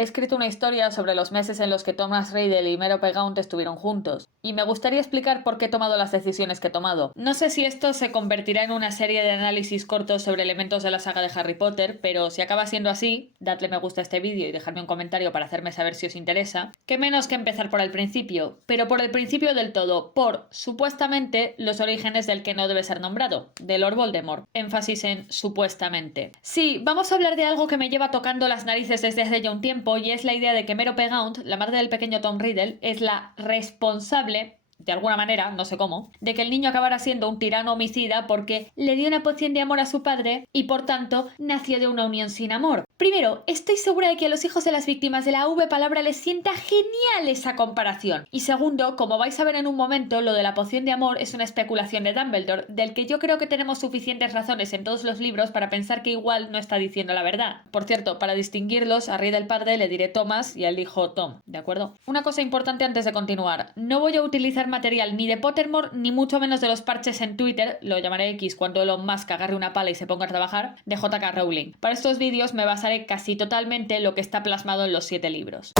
he escrito una historia sobre los meses en los que Thomas Riddle y Merope Gaunt estuvieron juntos, y me gustaría explicar por qué he tomado las decisiones que he tomado. No sé si esto se convertirá en una serie de análisis cortos sobre elementos de la saga de Harry Potter, pero si acaba siendo así, dadle me gusta a este vídeo y dejadme un comentario para hacerme saber si os interesa. Qué menos que empezar por el principio, pero por el principio del todo, por, supuestamente, los orígenes del que no debe ser nombrado, de Lord Voldemort. Énfasis en supuestamente. Sí, vamos a hablar de algo que me lleva tocando las narices desde hace ya un tiempo, y es la idea de que Merope Gaunt, la madre del pequeño Tom Riddle, es la responsable, de alguna manera, no sé cómo, de que el niño acabara siendo un tirano homicida porque le dio una poción de amor a su padre y por tanto nació de una unión sin amor. Primero, estoy segura de que a los hijos de las víctimas de la V palabra les sienta genial esa comparación. Y segundo, como vais a ver en un momento, lo de la poción de amor es una especulación de Dumbledore, del que yo creo que tenemos suficientes razones en todos los libros para pensar que igual no está diciendo la verdad. Por cierto, para distinguirlos, a Riddle padre le diré Thomas y al hijo Tom, ¿de acuerdo? Una cosa importante antes de continuar, no voy a utilizar material ni de Pottermore ni mucho menos de los parches en Twitter, lo llamaré X cuando Elon Musk agarre una pala y se ponga a trabajar, de J.K. Rowling. Para estos vídeos me basaré casi totalmente lo que está plasmado en los 7 libros.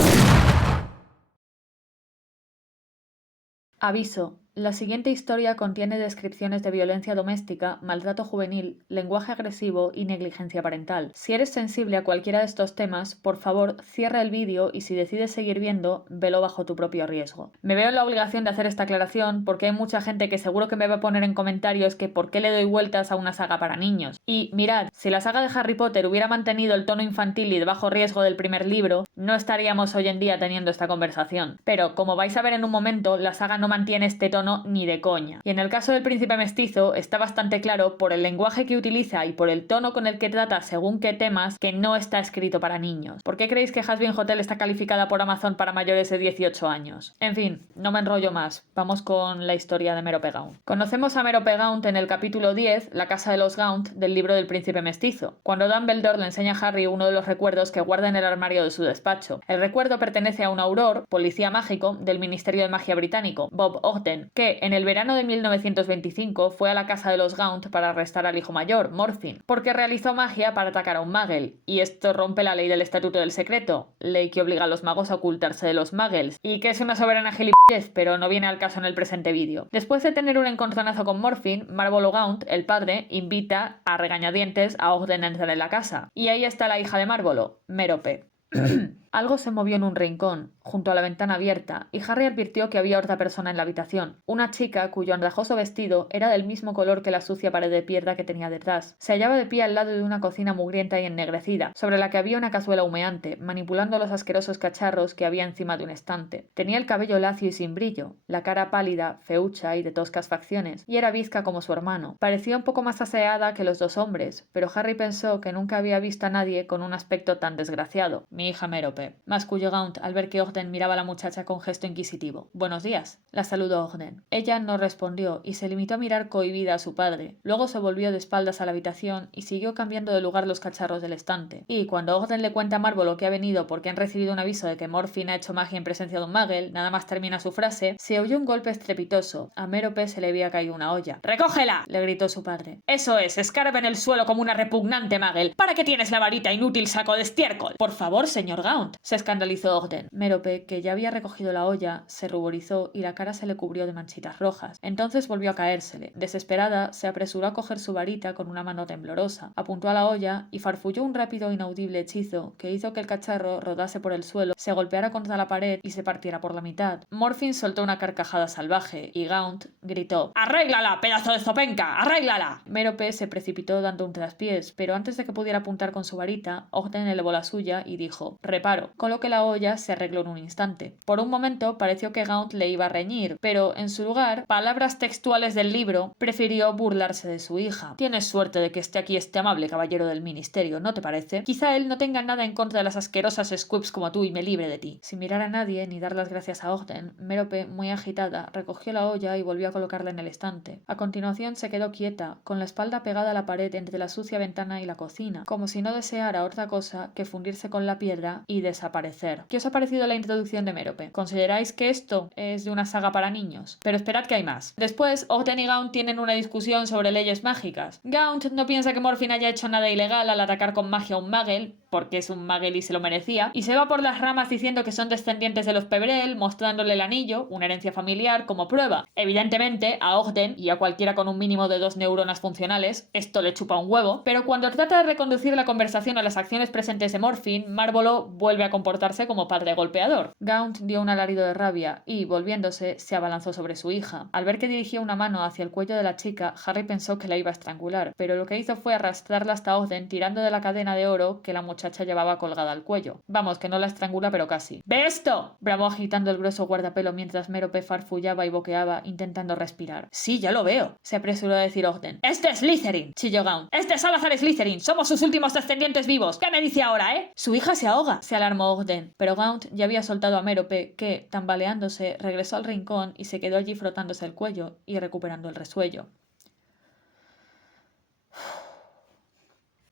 Aviso. La siguiente historia contiene descripciones de violencia doméstica, maltrato juvenil, lenguaje agresivo y negligencia parental. Si eres sensible a cualquiera de estos temas, por favor, cierra el vídeo y si decides seguir viendo, velo bajo tu propio riesgo. Me veo en la obligación de hacer esta aclaración porque hay mucha gente que seguro que me va a poner en comentarios que por qué le doy vueltas a una saga para niños. Y mirad, si la saga de Harry Potter hubiera mantenido el tono infantil y de bajo riesgo del primer libro, no estaríamos hoy en día teniendo esta conversación. Pero, como vais a ver en un momento, la saga no mantiene este tono ni de coña. Y en el caso del príncipe mestizo está bastante claro por el lenguaje que utiliza y por el tono con el que trata según qué temas que no está escrito para niños. ¿Por qué creéis que Hazbin Hotel está calificada por Amazon para mayores de 18 años? En fin, no me enrollo más. Vamos con la historia de Merope Gaunt. Conocemos a Merope Gaunt en el capítulo 10, La casa de los Gaunt, del libro del príncipe mestizo, cuando Dumbledore le enseña a Harry uno de los recuerdos que guarda en el armario de su despacho. El recuerdo pertenece a un auror, policía mágico, del Ministerio de Magia británico, Bob Ogden, que en el verano de 1925 fue a la casa de los Gaunt para arrestar al hijo mayor, Morfin, porque realizó magia para atacar a un Muggle, y esto rompe la ley del Estatuto del Secreto, ley que obliga a los magos a ocultarse de los Muggles, y que es una soberana gilipollez, pero no viene al caso en el presente vídeo. Después de tener un encontronazo con Morfin, Marvolo Gaunt, el padre, invita a regañadientes a Ogden a entrar en la casa, y ahí está la hija de Marvolo, Merope. Algo se movió en un rincón, junto a la ventana abierta, y Harry advirtió que había otra persona en la habitación, una chica cuyo andrajoso vestido era del mismo color que la sucia pared de piedra que tenía detrás. Se hallaba de pie al lado de una cocina mugrienta y ennegrecida, sobre la que había una cazuela humeante, manipulando los asquerosos cacharros que había encima de un estante. Tenía el cabello lacio y sin brillo, la cara pálida, feucha y de toscas facciones, y era bizca como su hermano. Parecía un poco más aseada que los dos hombres, pero Harry pensó que nunca había visto a nadie con un aspecto tan desgraciado. Mi hija Merope. Masculló Gaunt al ver que Ogden miraba a la muchacha con gesto inquisitivo. «Buenos días», la saludó Ogden. Ella no respondió y se limitó a mirar cohibida a su padre. Luego se volvió de espaldas a la habitación y siguió cambiando de lugar los cacharros del estante. Y cuando Ogden le cuenta a Marvolo que ha venido porque han recibido un aviso de que Morfin ha hecho magia en presencia de un Muggle, nada más termina su frase, se oyó un golpe estrepitoso. A Merope se le había caído una olla. «¡Recógela!», le gritó su padre. «Eso es, escarba en el suelo como una repugnante Muggle. ¿Para qué tienes la varita, inútil saco de estiércol?» «Por favor, señor Gaunt», se escandalizó Ogden. Merope, que ya había recogido la olla, se ruborizó y la cara se le cubrió de manchitas rojas. Entonces volvió a caérsele. Desesperada, se apresuró a coger su varita con una mano temblorosa, apuntó a la olla y farfulló un rápido e inaudible hechizo que hizo que el cacharro rodase por el suelo, se golpeara contra la pared y se partiera por la mitad. Morfin soltó una carcajada salvaje y Gaunt gritó: «¡Arréglala, pedazo de zopenca! ¡Arréglala!». Merope se precipitó dando un traspiés, pero antes de que pudiera apuntar con su varita, Ogden elevó la suya y dijo: «Reparo», con lo que la olla se arregló en un instante. Por un momento pareció que Gaunt le iba a reñir, pero en su lugar, palabras textuales del libro, prefirió burlarse de su hija. «Tienes suerte de que esté aquí este amable caballero del ministerio, ¿no te parece? Quizá él no tenga nada en contra de las asquerosas squibs como tú y me libre de ti». Sin mirar a nadie ni dar las gracias a Ogden, Merope, muy agitada, recogió la olla y volvió a colocarla en el estante. A continuación se quedó quieta, con la espalda pegada a la pared entre la sucia ventana y la cocina, como si no deseara otra cosa que fundirse con la piedra y desaparecer. ¿Qué os ha parecido la introducción de Merope? ¿Consideráis que esto es de una saga para niños? Pero esperad que hay más. Después, Ogden y Gaunt tienen una discusión sobre leyes mágicas. Gaunt no piensa que Morfin haya hecho nada ilegal al atacar con magia a un Muggle, porque es un Muggle y se lo merecía, y se va por las ramas diciendo que son descendientes de los Peverell, mostrándole el anillo, una herencia familiar, como prueba. Evidentemente, a Ogden y a cualquiera con un mínimo de 2 neuronas funcionales, esto le chupa un huevo, pero cuando trata de reconducir la conversación a las acciones presentes de Morphine, Marvolo vuelve a comportarse como padre golpeador. Gaunt dio un alarido de rabia y, volviéndose, se abalanzó sobre su hija. Al ver que dirigía una mano hacia el cuello de la chica, Harry pensó que la iba a estrangular, pero lo que hizo fue arrastrarla hasta Ogden tirando de la cadena de oro que la muchacha llevaba colgada al cuello. Vamos, que no la estrangula, pero casi. ¡Ve esto!, bramó agitando el grueso guardapelo mientras Mérope farfullaba y boqueaba, intentando respirar. Sí, ya lo veo, se apresuró a decir Ogden. ¡Este es Slytherin!, chilló Gaunt. ¡Este es Salazar Slytherin! ¡Somos sus últimos descendientes vivos! ¿Qué me dice ahora, Su hija se ahoga, se alarmó Ogden, pero Gaunt ya había soltado a Mérope, que, tambaleándose, regresó al rincón y se quedó allí frotándose el cuello y recuperando el resuello.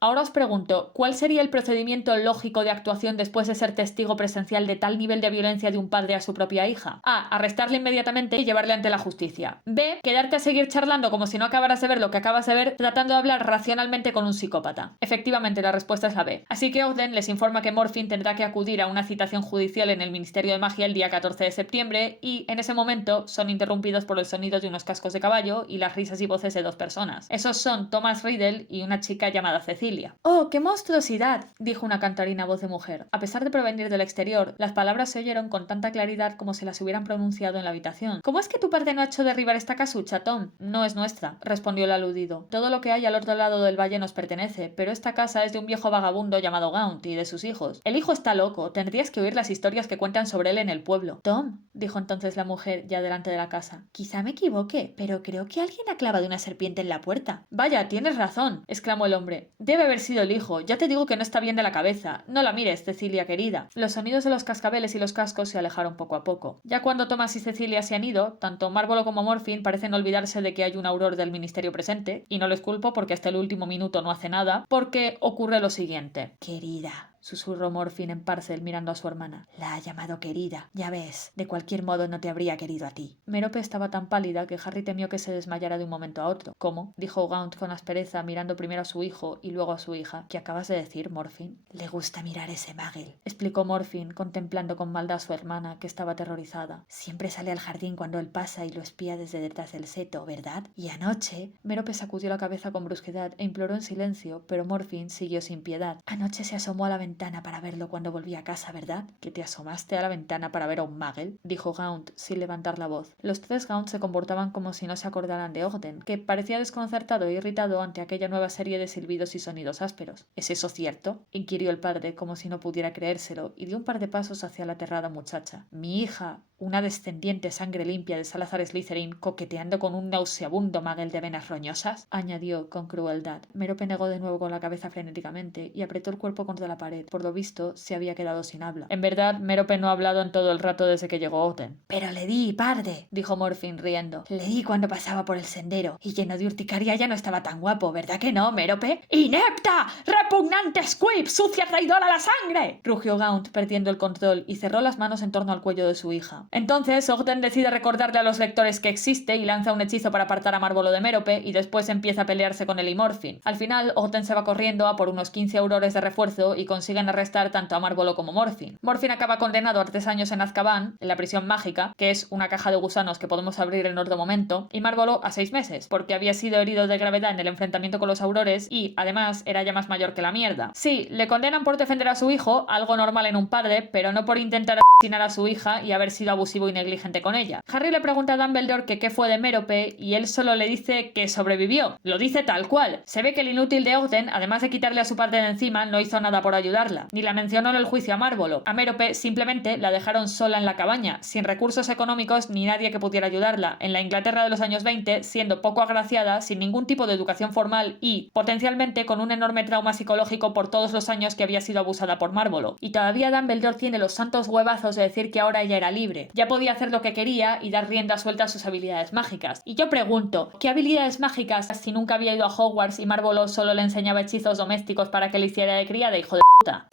Ahora os pregunto, ¿cuál sería el procedimiento lógico de actuación después de ser testigo presencial de tal nivel de violencia de un padre a su propia hija? A. Arrestarle inmediatamente y llevarle ante la justicia. B. Quedarte a seguir charlando como si no acabaras de ver lo que acabas de ver, tratando de hablar racionalmente con un psicópata. Efectivamente, la respuesta es la B. Así que Ogden les informa que Morphine tendrá que acudir a una citación judicial en el Ministerio de Magia el día 14 de septiembre y, en ese momento, son interrumpidos por el sonido de unos cascos de caballo y las risas y voces de 2 personas. Esos son Thomas Riddle y una chica llamada Cecilia. ¡Oh, qué monstruosidad!, dijo una cantarina voz de mujer. A pesar de provenir del exterior, las palabras se oyeron con tanta claridad como si las hubieran pronunciado en la habitación. ¿Cómo es que tu padre no ha hecho derribar esta casucha, Tom? No es nuestra, respondió el aludido. Todo lo que hay al otro lado del valle nos pertenece, pero esta casa es de un viejo vagabundo llamado Gaunt y de sus hijos. El hijo está loco, tendrías que oír las historias que cuentan sobre él en el pueblo. Tom, dijo entonces la mujer ya delante de la casa. Quizá me equivoque, pero creo que alguien ha clavado una serpiente en la puerta. Vaya, tienes razón, exclamó el hombre. Debe haber sido el hijo. Ya te digo que no está bien de la cabeza. No la mires, Cecilia querida. Los sonidos de los cascabeles y los cascos se alejaron poco a poco. Ya cuando Thomas y Cecilia se han ido, tanto Marvolo como Morphine parecen olvidarse de que hay un auror del ministerio presente, y no les culpo porque hasta el último minuto no hace nada, porque ocurre lo siguiente. Querida, susurró Morphine en Parcel mirando a su hermana. La ha llamado querida. Ya ves, de cualquier modo no te habría querido a ti. Mérope estaba tan pálida que Harry temió que se desmayara de un momento a otro. ¿Cómo?, dijo Gaunt con aspereza mirando primero a su hijo y luego a su hija. ¿Qué acabas de decir, Morphine? Le gusta mirar ese Muggle, explicó Morphine, contemplando con maldad a su hermana, que estaba aterrorizada. Siempre sale al jardín cuando él pasa y lo espía desde detrás del seto, ¿verdad? Y anoche... Mérope sacudió la cabeza con brusquedad e imploró en silencio, pero Morphine siguió sin piedad. Anoche se asomó a la ventana para verlo cuando volví a casa, ¿verdad? ¿Que te asomaste a la ventana para ver a un Muggle?, dijo Gaunt sin levantar la voz. Los 3 Gaunt se comportaban como si no se acordaran de Ogden, que parecía desconcertado e irritado ante aquella nueva serie de silbidos y sonidos ásperos. ¿Es eso cierto?, inquirió el padre como si no pudiera creérselo y dio un par de pasos hacia la aterrada muchacha. Mi hija, una descendiente sangre limpia de Salazar Slytherin, coqueteando con un nauseabundo Muggle de venas roñosas, añadió con crueldad. Mérope negó de nuevo con la cabeza frenéticamente y apretó el cuerpo contra la pared. Por lo visto, se había quedado sin habla. En verdad, Mérope no ha hablado en todo el rato desde que llegó Ogden. Pero le di, parde, dijo Morphine riendo. Le di cuando pasaba por el sendero, y lleno de urticaria ya no estaba tan guapo, ¿verdad que no, Mérope? ¡Inepta! ¡Repugnante Squib! ¡Sucia traidora a la sangre!, rugió Gaunt, perdiendo el control, y cerró las manos en torno al cuello de su hija. Entonces, Ogden decide recordarle a los lectores que existe y lanza un hechizo para apartar a Marvolo de Mérope, y después empieza a pelearse con él y Morphine. Al final, Ogden se va corriendo a por unos 15 aurores de refuerzo y consiguen arrestar tanto a Marvolo como Morphine. Morphine acaba condenado a 3 años en Azkaban, en la prisión mágica, que es una caja de gusanos que podemos abrir en otro momento, y Marvolo a 6 meses, porque había sido herido de gravedad en el enfrentamiento con los aurores y, además, era ya más mayor que la mierda. Sí, le condenan por defender a su hijo, algo normal en un padre, pero no por intentar asesinar a su hija y haber sido abusivo y negligente con ella. Harry le pregunta a Dumbledore que qué fue de Mérope y él solo le dice que sobrevivió. Lo dice tal cual. Se ve que el inútil de Ogden, además de quitarle a su padre de encima, no hizo nada por ayudarla, ni la mencionó en el juicio a Marvolo. A Mérope simplemente la dejaron sola en la cabaña, sin recursos económicos ni nadie que pudiera ayudarla, en la Inglaterra de los años 20, siendo poco agraciada, sin ningún tipo de educación formal y, potencialmente, con un enorme trauma psicológico por todos los años que había sido abusada por Marvolo. Y todavía Dumbledore tiene los santos huevazos de decir que ahora ella era libre. Ya podía hacer lo que quería y dar rienda suelta a sus habilidades mágicas. Y yo pregunto, ¿qué habilidades mágicas si nunca había ido a Hogwarts y Marvolo solo le enseñaba hechizos domésticos para que le hiciera de criada, hijo de puta?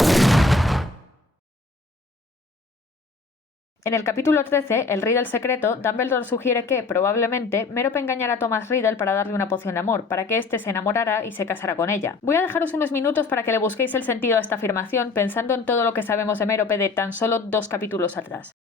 En el capítulo 13, el Riddle secreto, Dumbledore sugiere que, probablemente, Merope engañara a Thomas Riddle para darle una poción de amor, para que éste se enamorara y se casara con ella. Voy a dejaros unos minutos para que le busquéis el sentido a esta afirmación pensando en todo lo que sabemos de Merope de tan solo 2 capítulos atrás.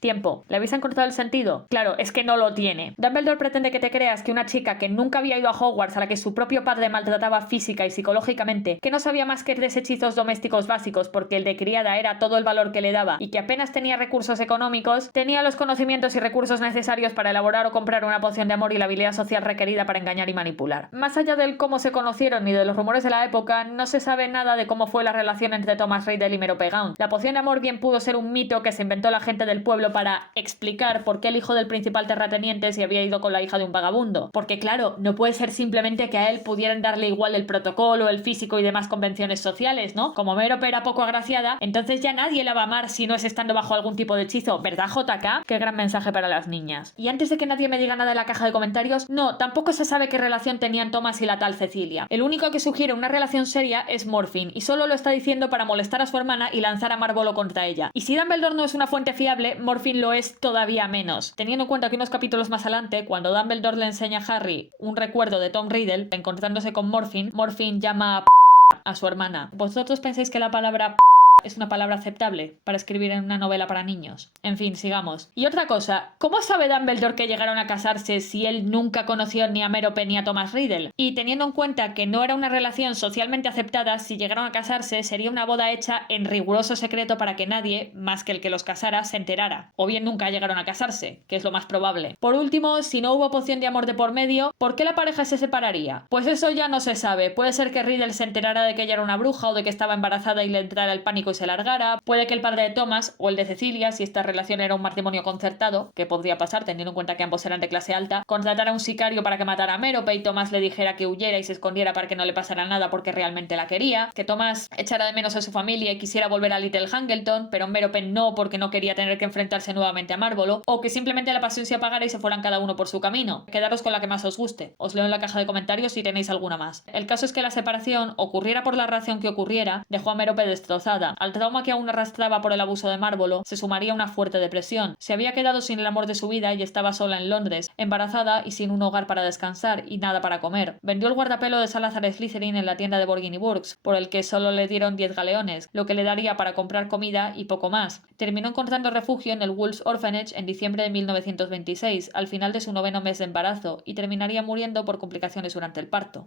Tiempo. ¿Le habéis encontrado el sentido? Claro, es que no lo tiene. Dumbledore pretende que te creas que una chica que nunca había ido a Hogwarts, a la que su propio padre maltrataba física y psicológicamente, que no sabía más que 3 hechizos domésticos básicos porque el de criada era todo el valor que le daba y que apenas tenía recursos económicos, tenía los conocimientos y recursos necesarios para elaborar o comprar una poción de amor y la habilidad social requerida para engañar y manipular. Más allá del cómo se conocieron y de los rumores de la época, no se sabe nada de cómo fue la relación entre Thomas Riddle y Merope Gaunt. La poción de amor bien pudo ser un mito que se inventó la gente del pueblo para explicar por qué el hijo del principal terrateniente se había ido con la hija de un vagabundo. Porque claro, no puede ser simplemente que a él pudieran darle igual el protocolo, el físico y demás convenciones sociales, ¿no? Como Merope era poco agraciada, entonces ya nadie la va a amar si no es estando bajo algún tipo de hechizo, ¿verdad, JK? Qué gran mensaje para las niñas. Y antes de que nadie me diga nada en la caja de comentarios, no, tampoco se sabe qué relación tenían Thomas y la tal Cecilia. El único que sugiere una relación seria es Morfin, y solo lo está diciendo para molestar a su hermana y lanzar a Marvolo contra ella. Y si Dumbledore no es una fuente fiable, Morfin lo es todavía menos, teniendo en cuenta que unos capítulos más adelante, cuando Dumbledore le enseña a Harry un recuerdo de Tom Riddle, encontrándose con Morfin, Morfin llama a su hermana. ¿Vosotros pensáis que la palabra es una palabra aceptable para escribir en una novela para niños? En fin, sigamos. Y otra cosa, ¿cómo sabe Dumbledore que llegaron a casarse si él nunca conoció ni a Merope ni a Thomas Riddle? Y teniendo en cuenta que no era una relación socialmente aceptada, si llegaron a casarse sería una boda hecha en riguroso secreto para que nadie, más que el que los casara, se enterara. O bien nunca llegaron a casarse, que es lo más probable. Por último, si no hubo poción de amor de por medio, ¿por qué la pareja se separaría? Pues eso ya no se sabe. Puede ser que Riddle se enterara de que ella era una bruja o de que estaba embarazada y le entrara el pánico y se largara. Puede que el padre de Thomas o el de Cecilia, si esta relación era un matrimonio concertado, que podría pasar teniendo en cuenta que ambos eran de clase alta, contratara a un sicario para que matara a Merope y Thomas le dijera que huyera y se escondiera para que no le pasara nada porque realmente la quería, que Thomas echara de menos a su familia y quisiera volver a Little Hangleton, pero Merope no porque no quería tener que enfrentarse nuevamente a Marvolo, o que simplemente la pasión se apagara y se fueran cada uno por su camino. Quedaros con la que más os guste. Os leo en la caja de comentarios si tenéis alguna más. El caso es que la separación, ocurriera por la razón que ocurriera, dejó a Merope destrozada. Al trauma que aún arrastraba por el abuso de Marvolo, se sumaría una fuerte depresión. Se había quedado sin el amor de su vida y estaba sola en Londres, embarazada y sin un hogar para descansar y nada para comer. Vendió el guardapelo de Salazar Slytherin en la tienda de Borgini Burks, por el que solo le dieron 10 galeones, lo que le daría para comprar comida y poco más. Terminó encontrando refugio en el Wolves Orphanage en diciembre de 1926, al final de su 9º mes de embarazo, y terminaría muriendo por complicaciones durante el parto.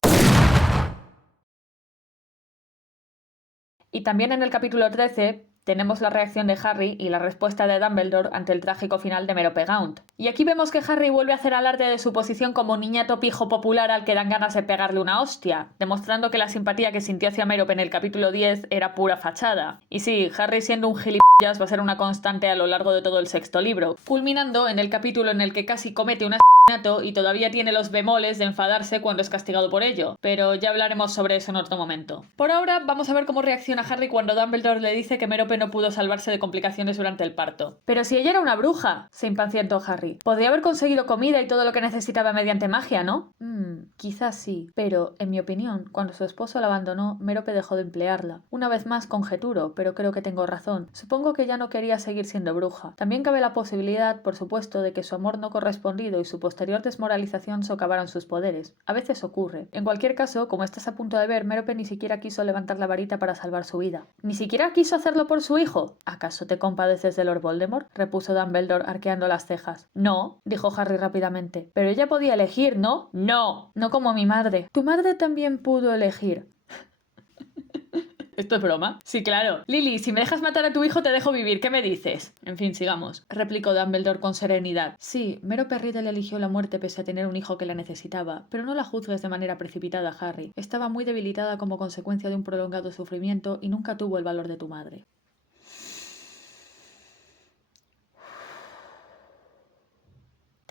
Y también en el capítulo 13 tenemos la reacción de Harry y la respuesta de Dumbledore ante el trágico final de Merope Gaunt. Y aquí vemos que Harry vuelve a hacer alarde de su posición como niñato pijo popular al que dan ganas de pegarle una hostia, demostrando que la simpatía que sintió hacia Merope en el capítulo 10 era pura fachada. Y sí, Harry siendo un gilipollas va a ser una constante a lo largo de todo el 6º libro, culminando en el capítulo en el que casi comete un asesinato y todavía tiene los bemoles de enfadarse cuando es castigado por ello, pero ya hablaremos sobre eso en otro momento. Por ahora vamos a ver cómo reacciona Harry cuando Dumbledore le dice que Merope no pudo salvarse de complicaciones durante el parto. Pero si ella era una bruja, se impacientó Harry. Podría haber conseguido comida y todo lo que necesitaba mediante magia, ¿no? Quizás sí, pero, en mi opinión, cuando su esposo la abandonó, Merope dejó de emplearla. Una vez más conjeturo, pero creo que tengo razón. Supongo que ya no quería seguir siendo bruja. También cabe la posibilidad, por supuesto, de que su amor no correspondido y su posterior desmoralización socavaran sus poderes. A veces ocurre. En cualquier caso, como estás a punto de ver, Merope ni siquiera quiso levantar la varita para salvar su vida. ¿Ni siquiera quiso hacerlo por su hijo? ¿Acaso te compadeces de Lord Voldemort? Repuso Dumbledore arqueando las cejas. No, dijo Harry rápidamente. Pero ella podía elegir, ¿no? No. No como mi madre. Tu madre también pudo elegir. ¿Esto es broma? Sí, claro. Lily, si me dejas matar a tu hijo te dejo vivir, ¿qué me dices? En fin, sigamos. Replicó Dumbledore con serenidad. Sí, Merope Riddle eligió la muerte pese a tener un hijo que la necesitaba, pero no la juzgues de manera precipitada, Harry. Estaba muy debilitada como consecuencia de un prolongado sufrimiento y nunca tuvo el valor de tu madre.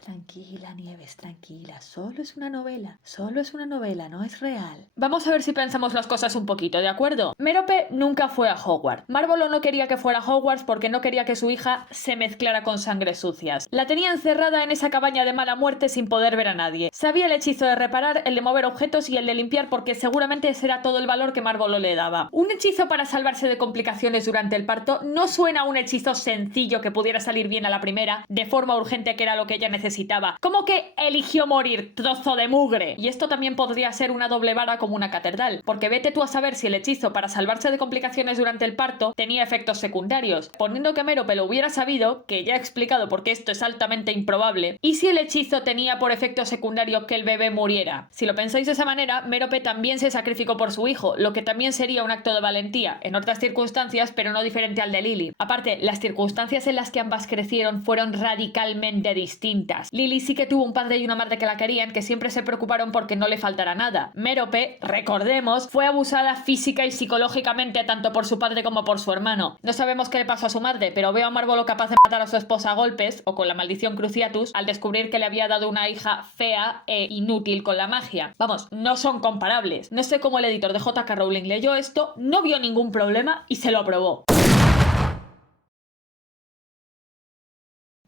Tranquila, Nieves, tranquila. Solo es una novela. Solo es una novela, no es real. Vamos a ver si pensamos las cosas un poquito, ¿de acuerdo? Mérope nunca fue a Hogwarts. Marvolo no quería que fuera a Hogwarts porque no quería que su hija se mezclara con sangres sucias. La tenía encerrada en esa cabaña de mala muerte sin poder ver a nadie. Sabía el hechizo de reparar, el de mover objetos y el de limpiar porque seguramente ese era todo el valor que Marvolo le daba. Un hechizo para salvarse de complicaciones durante el parto no suena a un hechizo sencillo que pudiera salir bien a la primera, de forma urgente, que era lo que ella necesitaba. ¿Cómo que eligió morir, trozo de mugre? Y esto también podría ser una doble vara como una catedral, porque vete tú a saber si el hechizo para salvarse de complicaciones durante el parto tenía efectos secundarios. Poniendo que Mérope lo hubiera sabido, que ya he explicado porque esto es altamente improbable, y si el hechizo tenía por efecto secundario que el bebé muriera. Si lo pensáis de esa manera, Mérope también se sacrificó por su hijo, lo que también sería un acto de valentía, en otras circunstancias, pero no diferente al de Lily. Aparte, las circunstancias en las que ambas crecieron fueron radicalmente distintas. Lily sí que tuvo un padre y una madre que la querían, que siempre se preocuparon porque no le faltara nada. Mérope, recordemos, fue abusada física y psicológicamente tanto por su padre como por su hermano. No sabemos qué le pasó a su madre, pero veo a Marvolo capaz de matar a su esposa a golpes, o con la maldición Cruciatus, al descubrir que le había dado una hija fea e inútil con la magia. Vamos, no son comparables. No sé cómo el editor de J.K. Rowling leyó esto, no vio ningún problema y se lo aprobó.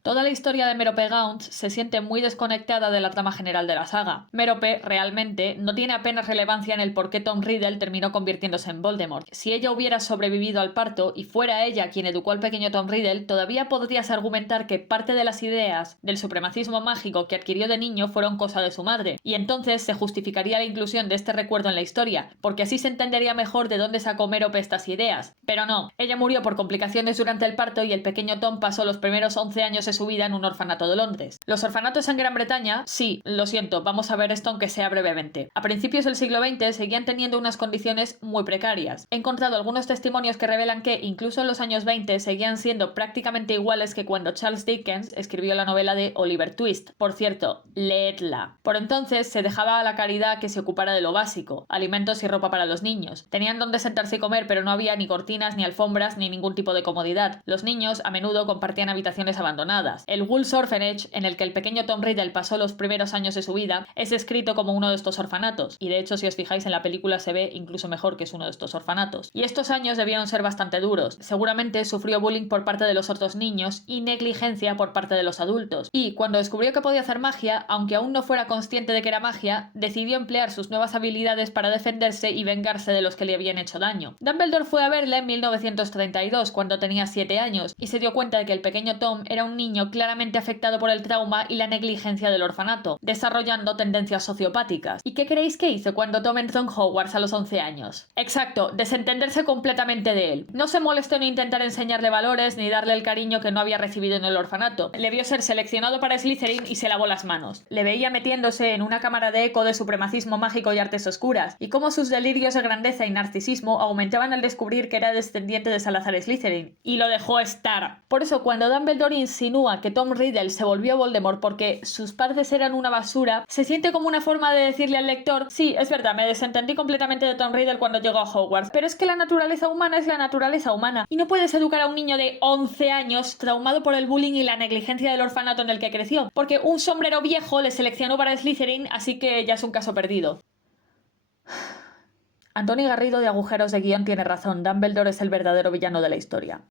Toda la historia de Mérope Gaunt se siente muy desconectada de la trama general de la saga. Mérope, realmente, no tiene apenas relevancia en el por qué Tom Riddle terminó convirtiéndose en Voldemort. Si ella hubiera sobrevivido al parto y fuera ella quien educó al pequeño Tom Riddle, todavía podrías argumentar que parte de las ideas del supremacismo mágico que adquirió de niño fueron cosa de su madre, y entonces se justificaría la inclusión de este recuerdo en la historia, porque así se entendería mejor de dónde sacó Mérope estas ideas. Pero no, ella murió por complicaciones durante el parto y el pequeño Tom pasó los primeros 11 años su vida en un orfanato de Londres. Los orfanatos en Gran Bretaña, sí, lo siento, vamos a ver esto aunque sea brevemente. A principios del siglo XX seguían teniendo unas condiciones muy precarias. He encontrado algunos testimonios que revelan que, incluso en los años 20, seguían siendo prácticamente iguales que cuando Charles Dickens escribió la novela de Oliver Twist. Por cierto, leedla. Por entonces se dejaba a la caridad que se ocupara de lo básico, alimentos y ropa para los niños. Tenían donde sentarse y comer, pero no había ni cortinas, ni alfombras, ni ningún tipo de comodidad. Los niños a menudo compartían habitaciones abandonadas. El Wool's Orphanage, en el que el pequeño Tom Riddle pasó los primeros años de su vida, es descrito como uno de estos orfanatos, y de hecho si os fijáis en la película se ve incluso mejor que es uno de estos orfanatos. Y estos años debieron ser bastante duros. Seguramente sufrió bullying por parte de los otros niños y negligencia por parte de los adultos. Y cuando descubrió que podía hacer magia, aunque aún no fuera consciente de que era magia, decidió emplear sus nuevas habilidades para defenderse y vengarse de los que le habían hecho daño. Dumbledore fue a verle en 1932, cuando tenía 7 años, y se dio cuenta de que el pequeño Tom era un niño claramente afectado por el trauma y la negligencia del orfanato, desarrollando tendencias sociopáticas. ¿Y qué creéis que hizo cuando Tom entró en Hogwarts a los 11 años? Exacto, desentenderse completamente de él. No se molestó en intentar enseñarle valores ni darle el cariño que no había recibido en el orfanato. Le vio ser seleccionado para Slytherin y se lavó las manos. Le veía metiéndose en una cámara de eco de supremacismo mágico y artes oscuras, y cómo sus delirios de grandeza y narcisismo aumentaban al descubrir que era descendiente de Salazar Slytherin. Y lo dejó estar. Por eso, cuando Dumbledore insinúa que Tom Riddle se volvió Voldemort porque sus padres eran una basura, se siente como una forma de decirle al lector: sí, es verdad, me desentendí completamente de Tom Riddle cuando llegó a Hogwarts, pero es que la naturaleza humana es la naturaleza humana, y no puedes educar a un niño de 11 años traumado por el bullying y la negligencia del orfanato en el que creció, porque un sombrero viejo le seleccionó para Slytherin, así que ya es un caso perdido. Antoni Garrido de Agujeros de Guión tiene razón, Dumbledore es el verdadero villano de la historia.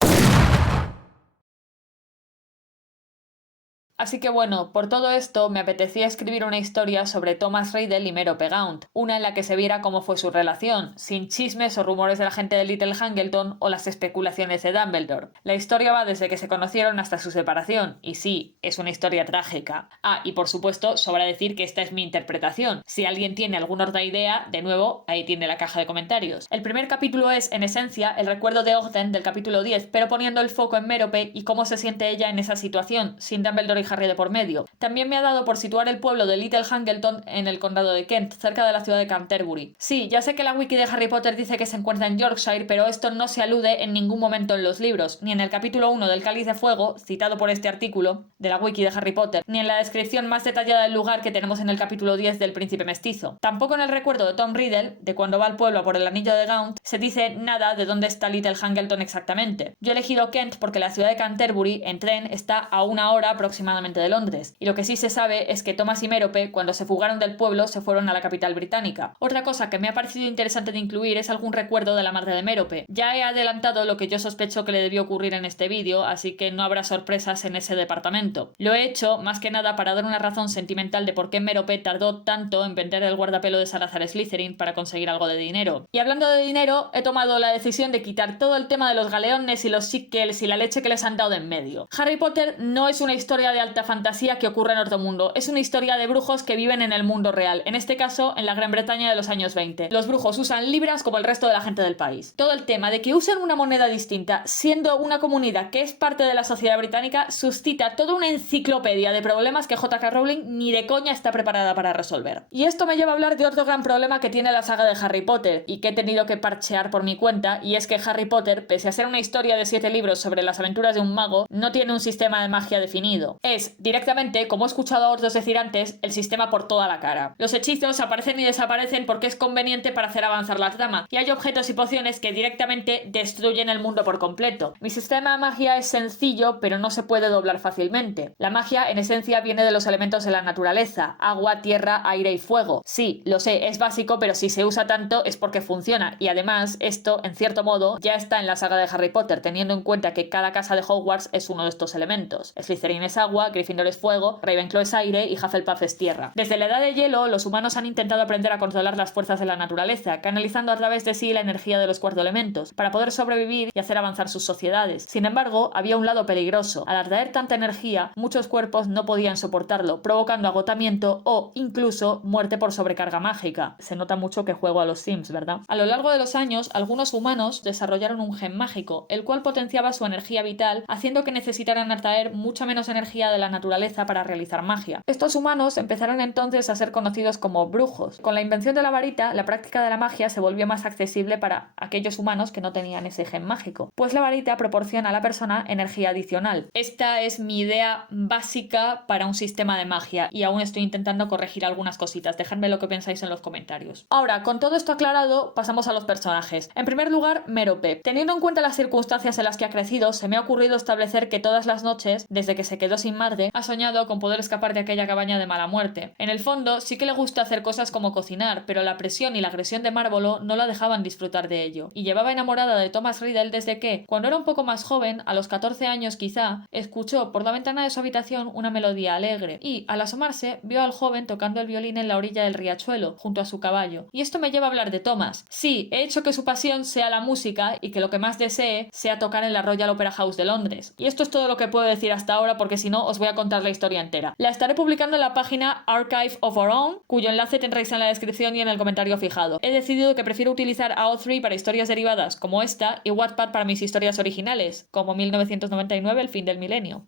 Así que bueno, por todo esto me apetecía escribir una historia sobre Thomas Riddle y Mérope Gaunt, una en la que se viera cómo fue su relación, sin chismes o rumores de la gente de Little Hangleton o las especulaciones de Dumbledore. La historia va desde que se conocieron hasta su separación, y sí, es una historia trágica. Ah, y por supuesto, sobra decir que esta es mi interpretación. Si alguien tiene alguna otra idea, de nuevo, ahí tiene la caja de comentarios. El primer capítulo es, en esencia, el recuerdo de Ogden del capítulo 10, pero poniendo el foco en Mérope y cómo se siente ella en esa situación, sin Dumbledore y Harry de por medio. También me ha dado por situar el pueblo de Little Hangleton en el condado de Kent, cerca de la ciudad de Canterbury. Sí, ya sé que la wiki de Harry Potter dice que se encuentra en Yorkshire, pero esto no se alude en ningún momento en los libros, ni en el capítulo 1 del Cáliz de Fuego, citado por este artículo de la wiki de Harry Potter, ni en la descripción más detallada del lugar que tenemos en el capítulo 10 del Príncipe Mestizo. Tampoco en el recuerdo de Tom Riddle, de cuando va al pueblo a por el anillo de Gaunt, se dice nada de dónde está Little Hangleton exactamente. Yo he elegido Kent porque la ciudad de Canterbury, en tren, está a 1 hora aproximadamente aproximadamente de Londres, y lo que sí se sabe es que Thomas y Mérope, cuando se fugaron del pueblo, se fueron a la capital británica. Otra cosa que me ha parecido interesante de incluir es algún recuerdo de la madre de Mérope. Ya he adelantado lo que yo sospecho que le debió ocurrir en este vídeo, así que no habrá sorpresas en ese departamento. Lo he hecho más que nada para dar una razón sentimental de por qué Mérope tardó tanto en vender el guardapelo de Salazar Slytherin para conseguir algo de dinero. Y hablando de dinero, he tomado la decisión de quitar todo el tema de los galeones y los sickles y la leche que les han dado de en medio. Harry Potter no es una historia de alta fantasía que ocurre en otro mundo, es una historia de brujos que viven en el mundo real, en este caso en la Gran Bretaña de los años 20. Los brujos usan libras como el resto de la gente del país. Todo el tema de que usen una moneda distinta, siendo una comunidad que es parte de la sociedad británica, suscita toda una enciclopedia de problemas que J.K. Rowling ni de coña está preparada para resolver. Y esto me lleva a hablar de otro gran problema que tiene la saga de Harry Potter, y que he tenido que parchear por mi cuenta, y es que Harry Potter, pese a ser una historia de 7 libros sobre las aventuras de un mago, no tiene un sistema de magia definido. Es, directamente, como he escuchado a otros decir antes, el sistema por toda la cara. Los hechizos aparecen y desaparecen porque es conveniente para hacer avanzar la trama, y hay objetos y pociones que directamente destruyen el mundo por completo. Mi sistema de magia es sencillo, pero no se puede doblar fácilmente. La magia, en esencia, viene de los elementos de la naturaleza: agua, tierra, aire y fuego. Sí, lo sé, es básico, pero si se usa tanto es porque funciona, y además, esto, en cierto modo, ya está en la saga de Harry Potter, teniendo en cuenta que cada casa de Hogwarts es uno de estos elementos. Slytherin es agua, Gryffindor es fuego, Ravenclaw es aire y Hufflepuff es tierra. Desde la Edad de Hielo, los humanos han intentado aprender a controlar las fuerzas de la naturaleza, canalizando a través de sí la energía de los cuatro elementos, para poder sobrevivir y hacer avanzar sus sociedades. Sin embargo, había un lado peligroso. Al atraer tanta energía, muchos cuerpos no podían soportarlo, provocando agotamiento o, incluso, muerte por sobrecarga mágica. Se nota mucho que juego a los Sims, ¿verdad? A lo largo de los años, algunos humanos desarrollaron un gen mágico, el cual potenciaba su energía vital, haciendo que necesitaran atraer mucha menos energía de la naturaleza para realizar magia. Estos humanos empezaron entonces a ser conocidos como brujos. Con la invención de la varita, la práctica de la magia se volvió más accesible para aquellos humanos que no tenían ese gen mágico, pues la varita proporciona a la persona energía adicional. Esta es mi idea básica para un sistema de magia, y aún estoy intentando corregir algunas cositas. Dejadme lo que pensáis en los comentarios. Ahora, con todo esto aclarado, pasamos a los personajes. En primer lugar, Mérope. Teniendo en cuenta las circunstancias en las que ha crecido, se me ha ocurrido establecer que todas las noches, desde que se quedó sin madre, ha soñado con poder escapar de aquella cabaña de mala muerte. En el fondo, sí que le gusta hacer cosas como cocinar, pero la presión y la agresión de Marvolo no la dejaban disfrutar de ello. Y llevaba enamorada de Thomas Riddle desde que, cuando era un poco más joven, a los 14 años quizá, escuchó por la ventana de su habitación una melodía alegre, y, al asomarse, vio al joven tocando el violín en la orilla del riachuelo, junto a su caballo. Y esto me lleva a hablar de Thomas. Sí, he hecho que su pasión sea la música y que lo que más desee sea tocar en la Royal Opera House de Londres. Y esto es todo lo que puedo decir hasta ahora, porque si no os voy a contar la historia entera. La estaré publicando en la página Archive of Our Own, cuyo enlace tendréis en la descripción y en el comentario fijado. He decidido que prefiero utilizar AO3 para historias derivadas como esta y Wattpad para mis historias originales, como 1999, el fin del milenio.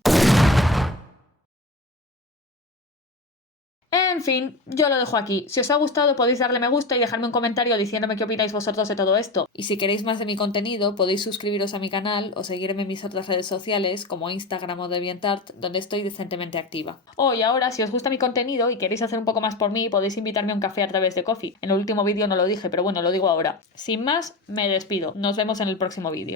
En fin, yo lo dejo aquí. Si os ha gustado podéis darle me gusta y dejarme un comentario diciéndome qué opináis vosotros de todo esto. Y si queréis más de mi contenido podéis suscribiros a mi canal o seguirme en mis otras redes sociales como Instagram o DeviantArt, donde estoy decentemente activa. Y ahora, si os gusta mi contenido y queréis hacer un poco más por mí, podéis invitarme a un café a través de Ko-fi. En el último vídeo no lo dije, pero bueno, lo digo ahora. Sin más, me despido. Nos vemos en el próximo vídeo.